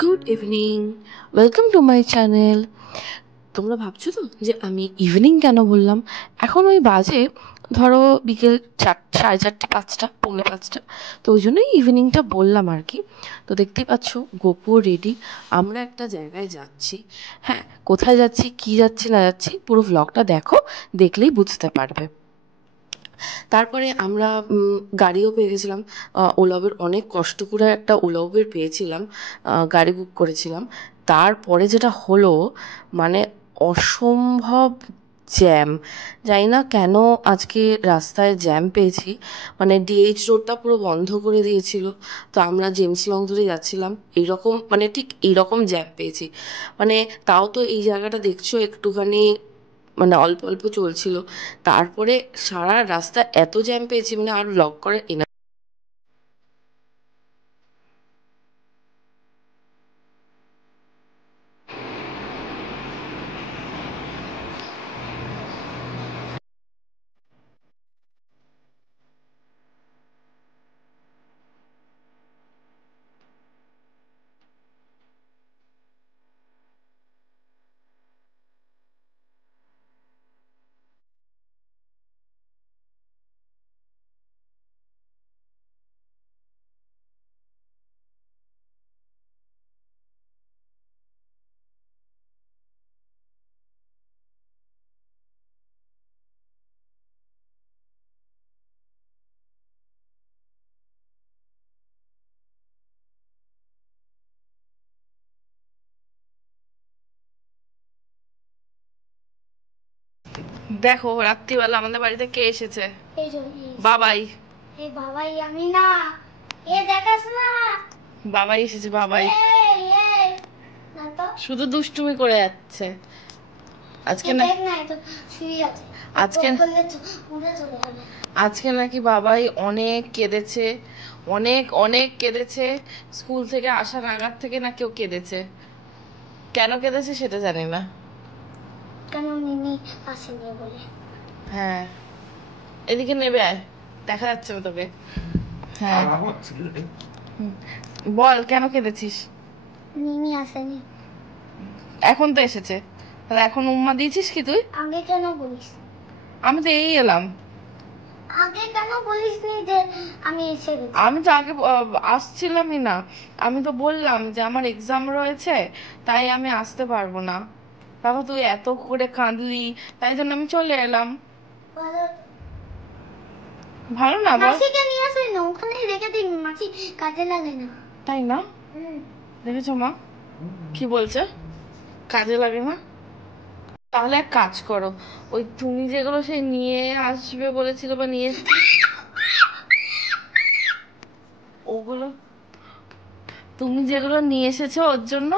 Good evening, welcome to my channel. তোমরা ভাবছো তো যে আমি ইভিনিং কেন বললাম। এখন ওই বাজে ধরো বিকেল 4:30, 5টা, পৌনে 5টা। তো ওই জন্যই ইভিনিংটা বললাম আর কি। তো দেখতেই পাচ্ছ গোপু রেডি, আমরা একটা জায়গায় যাচ্ছি। হ্যাঁ, কোথায় যাচ্ছি, কি যাচ্ছি না যাচ্ছি, পুরো ভ্লগটা দেখো, দেখলেই বুঝতে পারবে। তারপরে আমরা গাড়িও পেয়ে গেছিলাম। ওলা উবের, অনেক কষ্ট করে একটা ওলা উবের পেয়েছিলাম, গাড়ি বুক করেছিলাম। তারপরে যেটা হলো, মানে অসম্ভব জ্যাম। জানি না কেন আজকে রাস্তায় জ্যাম পেয়েছি। মানে ডিএইচ রোডটা পুরো বন্ধ করে দিয়েছিল। তো আমরা জেমস লং ধরে যাচ্ছিলাম, এইরকম মানে ঠিক এইরকম জ্যাম পেয়েছি। মানে তাও তো এই জায়গাটা দেখছো একটুখানি মানে অল্প অল্প চলছিল। তারপরে সারা রাস্তা এত জ্যাম পেয়েছি, মানে আর ব্লগ করে দেখো রাত্রিবেলা আমাদের বাড়িতে কে এসেছে। এই যে বাবাই। এই বাবাই আমি না, এ দেখাস না, বাবাই এসেছে, বাবাই। এই না তো, শুধু দুষ্টুমি করে যাচ্ছে আজকে না। দেখ না, এটা শুয়ে আছে। আজকে বললে উড়ে চলে যাবে। আজকে নাকি বাবাই অনেক কেঁদেছে, অনেক অনেক কেঁদেছে। স্কুল থেকে আসার আগার থেকে না কেউ কেঁদেছে। কেন কেঁদেছে সেটা জানি না। কেন মিনি আসেনি বলে। হ্যাঁ, এদিকে নেবে আয়, দেখা যাচ্ছে না তোকে। হ্যাঁ, বল কেন কেঁদেছিস। মিনি আসেনি। এখন তো এসেছে, তাহলে এখন উম্মা দিয়েছিস কি তুই? আগে কেন বলিস? আমি তো এই এলাম। আগে কেন বলিস নি যে আমি এসে গেছি? আমি তো আগে আসছিলামই না। আমি তো বললাম যে আমার এক্সাম রয়েছে, তাই আমি আসতে পারবো না। তারপর তুই এত করে কাঁদলি, তাই জন্য আমি চলে এলাম। ভালো না বল? মাসিকে নিয়ে আসে না, ওখানেই রেখে দিন, মাসি কাজে লাগে না। তাই না? দেখেছো মা কি বলছে, কাজে লাগে না। তাহলে এক কাজ করো, ওই তুমি যেগুলো সেই নিয়ে আসবে বলেছিল বা নিয়ে ওগুলো, তুমি যেগুলো নিয়ে এসেছো ওর জন্য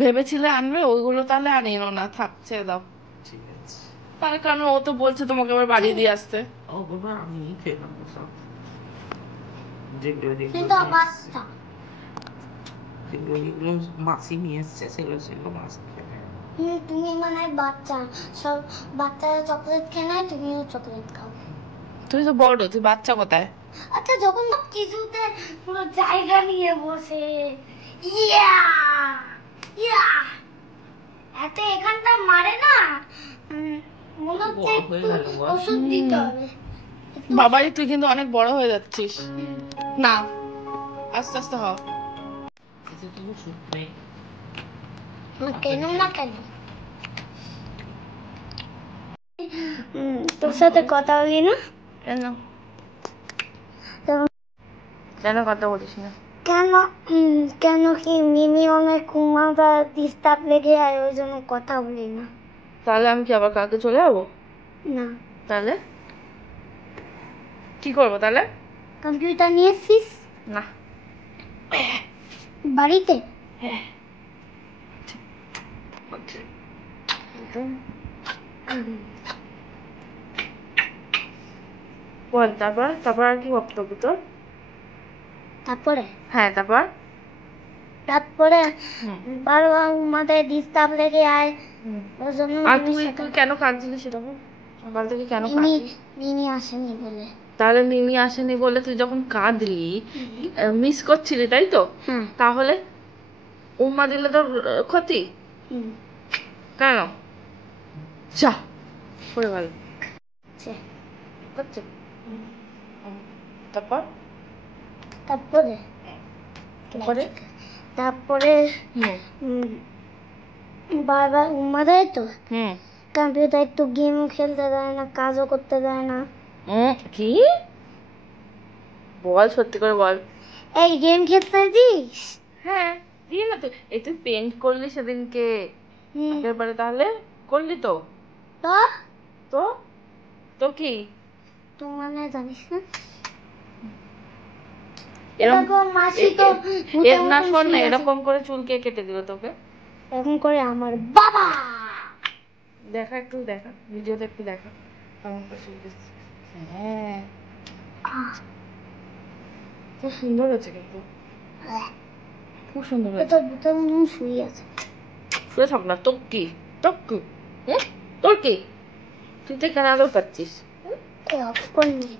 ভেবেছিলে আনবে, ওইগুলো তাহলে আর এনো না, থাকছে দাও। ঠিক আছে। তার কারণ ও তো বলছে তোমাকে আবার বাড়ি দিয়ে আসতে। ওগুলো আমি খেলাম সব, যেগুলো কিন্তু বাচ্চা যেগুলো মাসি নিয়ে এসছে সেগুলো সেগুলো মাসি খেলে। তুমি মানে বাচ্চা, সব বাচ্চারা চকলেট খেয়ে নেয়, তুমিও চকলেট খাও। তুই তো বড়, তুই বাচ্চা কোথায়? আচ্ছা, যখন কিছুতে পুরো জায়গা নিয়ে বসে, ইয়া ইয়া এত এখানটা মারে না, মনে হচ্ছে বড় হয়ে গেল বল। ওষুধ দিতে হবে। বাবাই তুই কিন্তু অনেক বড় হয়ে যাচ্ছিস। না, আস্তে আস্তে হ। এতে তো ওষুধ নেই। কেন না কেন, তোর সাথে কথা বলি না কেন? কেন কথা বলিস না? কেন? কেন কি মিনিমামে ঘুমাটা ডিস্টার্ব লেগে যায়, ওই জন্য কথা বলি না। তাহলে আমি কি আবার কালকে চলে যাবো? না, তাহলে কি করবো তাহলে? কম্পিউটার নিয়ে এসছিস না। বাড়িতে? বল তারপর, তারপর আর কি বক্তব্য তোর? তারপরে হ্যাঁ তারপর তারপরে বারবার মাথায় ডিস্টার্ব লেগে যায়, ওই জন্য আর তুই তুই কেন কাঁদছিলি সেরকম সকাল থেকে, কেন মিনি কাঁদছিস? মিনি আসেনি বলে। তাহলে মিমি আসেনি বলে তুই যখন কাঁদলি মিস করছিলি তাই তো? হ্যাঁ, তাহলে উম্মা দিলে তোর ক্ষতি? হুম কেন? যা পরে ভালো সে করছে। তারপর তারপরে তারপরে তারপরে বারবার উম্মা দেয় তো, কম্পিউটার একটু গেমও খেলতে দেয় না, কাজও করতে দেয় না। কি বল, সত্যি করে বল। এই গেম খেলতে দিস? হ্যাঁ দিয়ে না তো, এই তুই পেন্ট করলি সেদিনকে হুম একেবারে, তাহলে করলি তো? তো তো তো কি তুই মানে জানিস না? এরকম এরকম মাসি তো এর না ভূতের মতন শোন না, শুয়ে আছে। এরকম করে চুল কে কেটে দিল তোকে? এরকম করে আমার বাবা। দেখা, একটু দেখা ভিডিওতে, একটু দেখা কেমন করে চুল কেটেছে। হ্যাঁ খুব সুন্দর হয়েছে কিন্তু, খুব সুন্দর এ হয়েছে। তো ভূতের মতন শুয়ে আছে। শুয়ে থাক না, তোর কি? তোর কি? তোর কি? তুই তো এখানে আদর পাচ্ছিস। অফ করে নি।